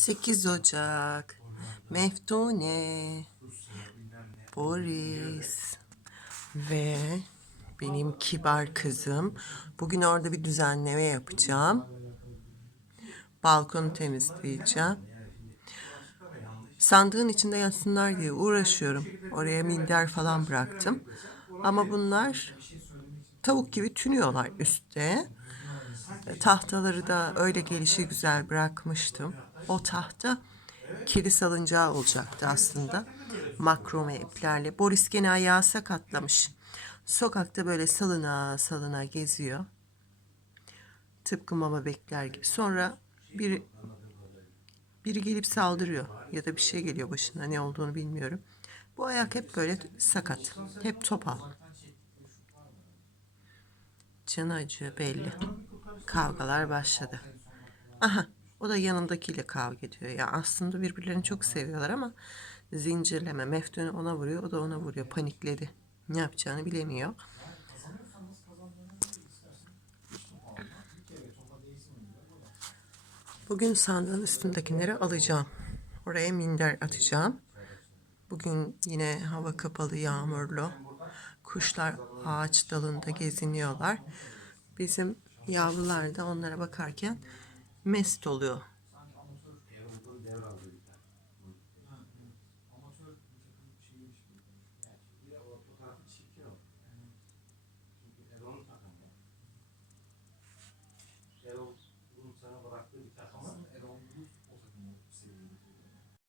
8 Ocak. Meftune. Boris. Ve benim kibar kızım. Bugün orada bir düzenleme yapacağım. Balkonu temizleyeceğim. Sandığın içinde yatsınlar diye uğraşıyorum. Oraya minder falan bıraktım. Ama bunlar tavuk gibi tünüyorlar üstte. Tahtaları da öyle gelişi güzel bırakmıştım. O tahta kedi salıncağı olacaktı aslında. Makrome iplerle. Boris gene ayağı sakatlamış. Sokakta böyle salına salına geziyor. Tıpkı mama bekler gibi. Sonra bir biri gelip saldırıyor ya da bir şey geliyor başına ne olduğunu bilmiyorum. Bu ayak hep böyle sakat. Hep topal. Canı acıyor belli. Kavgalar başladı. Aha o da yanındakiyle kavga ediyor. Ya aslında birbirlerini çok seviyorlar ama zincirleme. Meftun ona vuruyor o da ona vuruyor. Panikledi. Ne yapacağını bilemiyor. Bugün sandığın üstündekileri alacağım. Oraya minder atacağım. Bugün yine hava kapalı, yağmurlu. Kuşlar ağaç dalında geziniyorlar. Bizim yavrular da onlara bakarken Mesut oluyor.